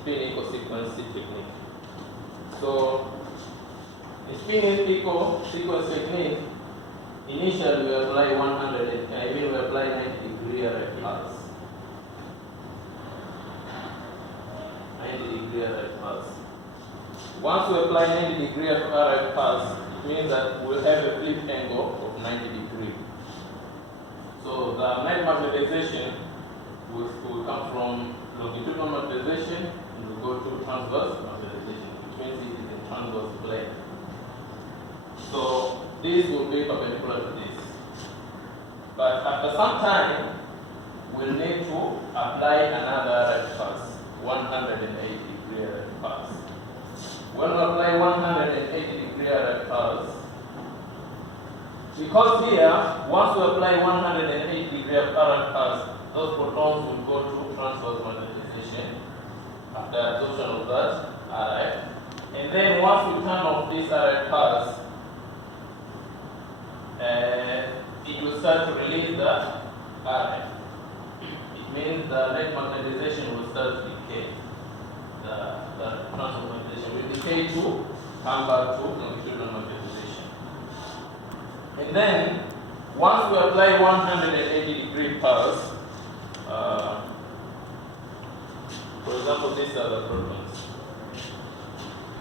spin equal sequence technique. So in spin equal sequence technique, initially we apply 90-degree RF pulse. 90-degree RF pulse. Once we apply 90-degree RF pulse, it means that we'll have a flip angle of 90 degrees. So the net magnetization will come from longitudinal magnetization and will go to transverse magnetization, which means it is in transverse plane. So this will be perpendicular to this. But after some time, we'll need to apply another RF pulse, 180-degree RF pulse. When we apply 180-degree RF pulse, because here, once we apply 180-degree RF pulse, those protons will go to transverse magnetization after absorption of that RF. And then once we turn off this RF pulse, it will start to release the RF. It means the net magnetization will start to decay. The transverse magnetization will decay to come back to longitudinal magnetization. And then, once we apply 180-degree pulse, for example, these are the protons.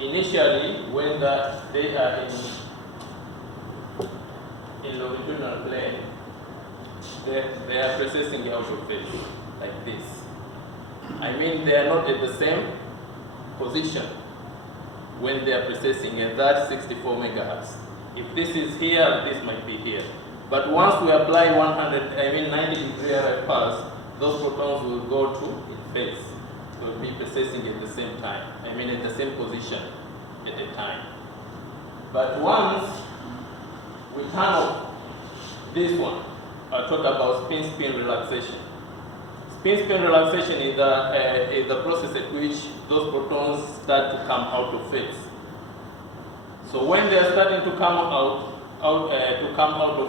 Initially, when they are in longitudinal plane, they are precessing out of phase, like this. I mean, they are not at the same position when they are precessing at that 64 megahertz. If this is here, this might be here. But once we apply 90-degree RF pulse, those protons will go to in phase. They will be precessing at the same time. I mean, at the same position at the time. But once we turn off this one, I talk about spin-spin relaxation. Spin-spin relaxation is the process at which those protons start to come out of phase. So when they are starting to come out of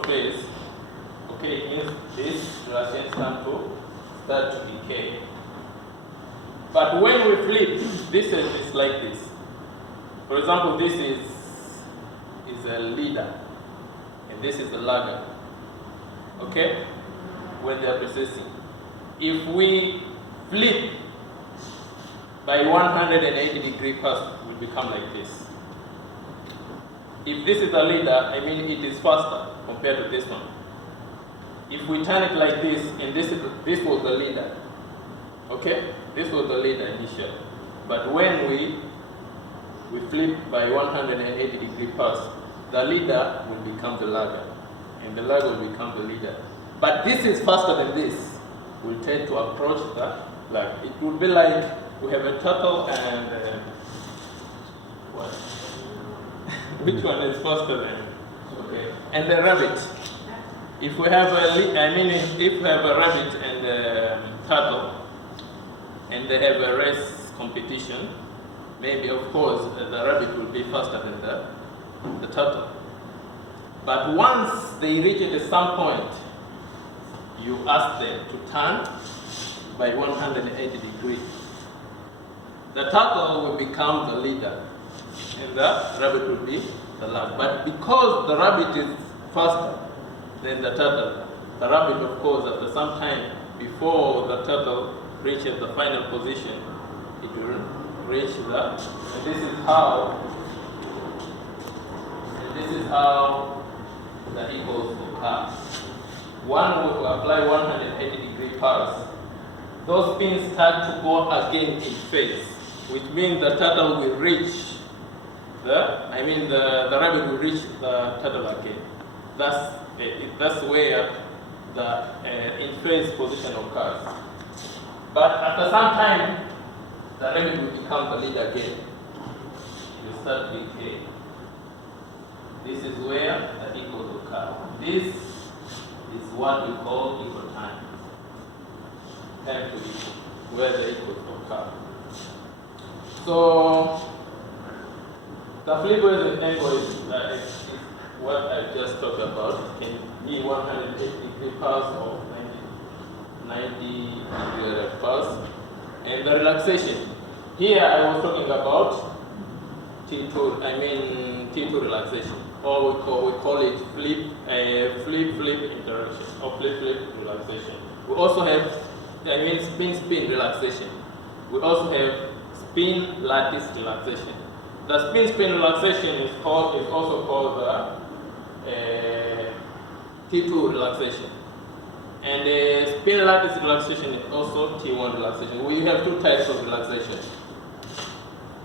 phase, okay, it means these reactions come to start to decay. But when we flip, this is like this. For example, this is a leader, and this is a lagger. Okay, when they are precessing. If we flip by 180-degree pulse, it will become like this. If this is the leader, I mean it is faster compared to this one. If we turn it like this, and this was the leader, okay? This was the leader initially. But when we flip by 180-degree pulse, the leader will become the lagger, and the lagger will become the leader. But this is faster than this. We'll tend to approach the lagger. It would be like we have a turtle and what? Which one is faster than? Okay. And the rabbit. If we have if we have a rabbit and a turtle, and they have a race competition, maybe of course the rabbit will be faster than the turtle. But once they reach at some point, you ask them to turn by 180 degrees. The turtle will become the leader, and the rabbit will be the last. But because the rabbit is faster than the turtle, the rabbit, of course, after some time, before the turtle reaches the final position, it will reach the. And this is how the equals occur. One will apply 180-degree pulse. Those pins start to go again in phase, which means the turtle will reach the rabbit will reach the turtle again. That's where the in phase position occurs. But after some time, the rabbit will become the leader again. It will start to decay. This is where the equals occur. This is what we call equal time. Time to equal, where the equals occur. So the flip angle is what I just talked about. It can be 180-degree pulse or 90-degree pulse. And the relaxation Here I was talking about T2 relaxation, or we call it flip interaction or flip relaxation. We also have spin relaxation. We also have spin lattice relaxation. The spin relaxation is also called the T2 relaxation. And the spin lattice relaxation is also T1 relaxation. We have two types of relaxation.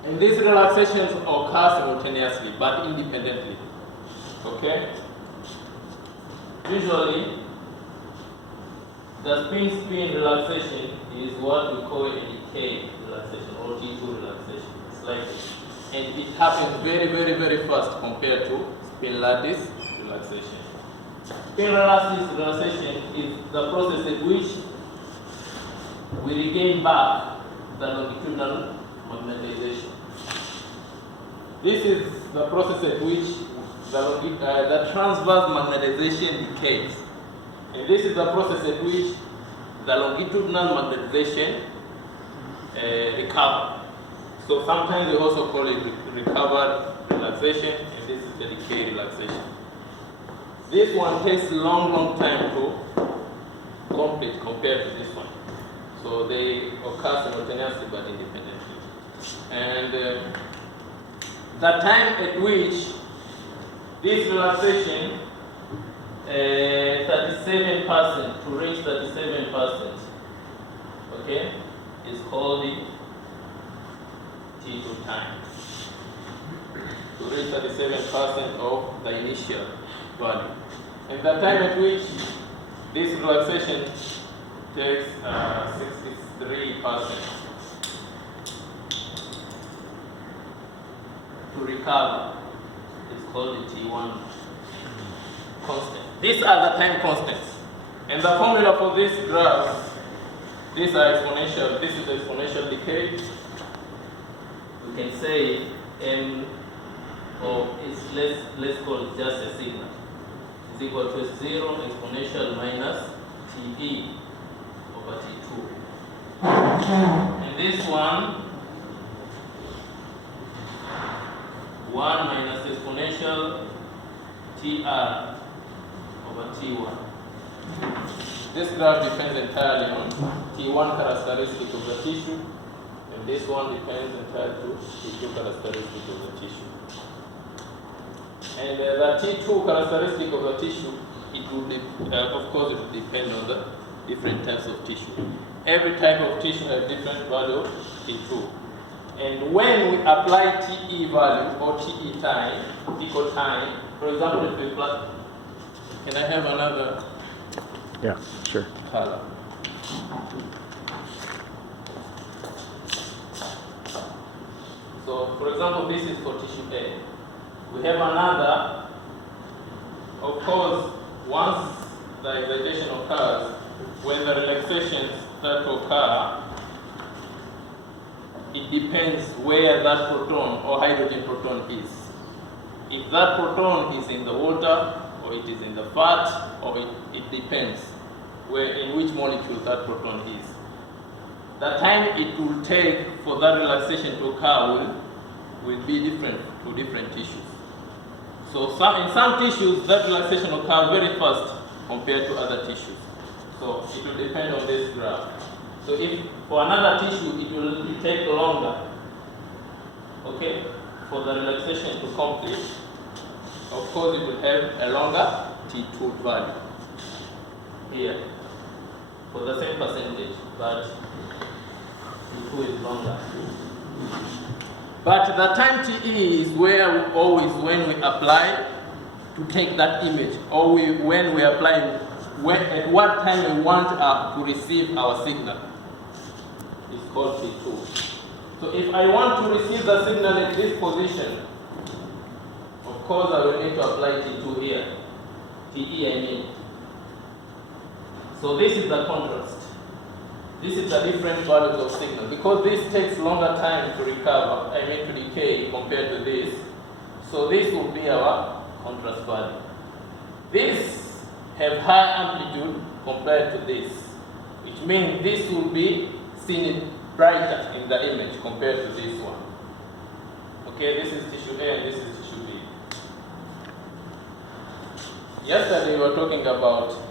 And these relaxations occur simultaneously but independently. Okay? Usually, the spin relaxation is what we call a decay relaxation or T2 relaxation. It's like this. And it happens very fast compared to spin lattice relaxation. Spin lattice relaxation is the process in which we regain back the longitudinal magnetization. This is the process at which the transverse magnetization decays. And this is the process at which the longitudinal magnetization recovers. So sometimes we also call it recovered relaxation, and this is the decay relaxation. This one takes long time to complete compared to this one. So they occur simultaneously but independently. And the time at which this relaxation 37% to reach 37%, okay, is called the T2 time. To reach 37% of the initial value. And the time at which this relaxation takes 63% to recover is called the T1 constant. These are the time constants. And the formula for this graph, these are exponential. This is exponential decay. We can say M, or let's call it just a signal, is equal to 0 exponential minus TE over T2. And this one, 1 minus exponential TR over T1. This graph depends entirely on T1 characteristic of the tissue, and this one depends entirely to T2 characteristic of the tissue. And the T2 characteristic of the tissue, it will of course it will depend on the different types of tissue. Every type of tissue has different value of T2. And when we apply TE value or TE time, equal time, for example, if we apply, can I have another? Yeah, sure. Color. So, for example, this is for tissue A. We have another. Of course, once the excitation occurs, when the relaxations start to occur, it depends where that proton or hydrogen proton is. If that proton is in the water, or it is in the fat, or it depends in which molecule that proton is. The time it will take for that relaxation to occur will be different to different tissues. So in some tissues, that relaxation occurs very fast compared to other tissues. So it will depend on this graph. So if for another tissue, it will take longer, okay, for the relaxation to complete. Of course, it will have a longer T2 value here for the same percentage, but T2 is longer. But the time TE is where we always, when we apply to take that image, or when we apply, at what time we want to receive our signal. It's called T2. So if I want to receive the signal at this position, of course I will need to apply T2 here. TE I mean. So this is the contrast. This is the different values of signal. Because this takes longer time to recover, to decay compared to this. So this will be our contrast value. This have high amplitude compared to this, which means this will be seen brighter in the image compared to this one. Okay, this is tissue A and this is tissue B. Yesterday we were talking about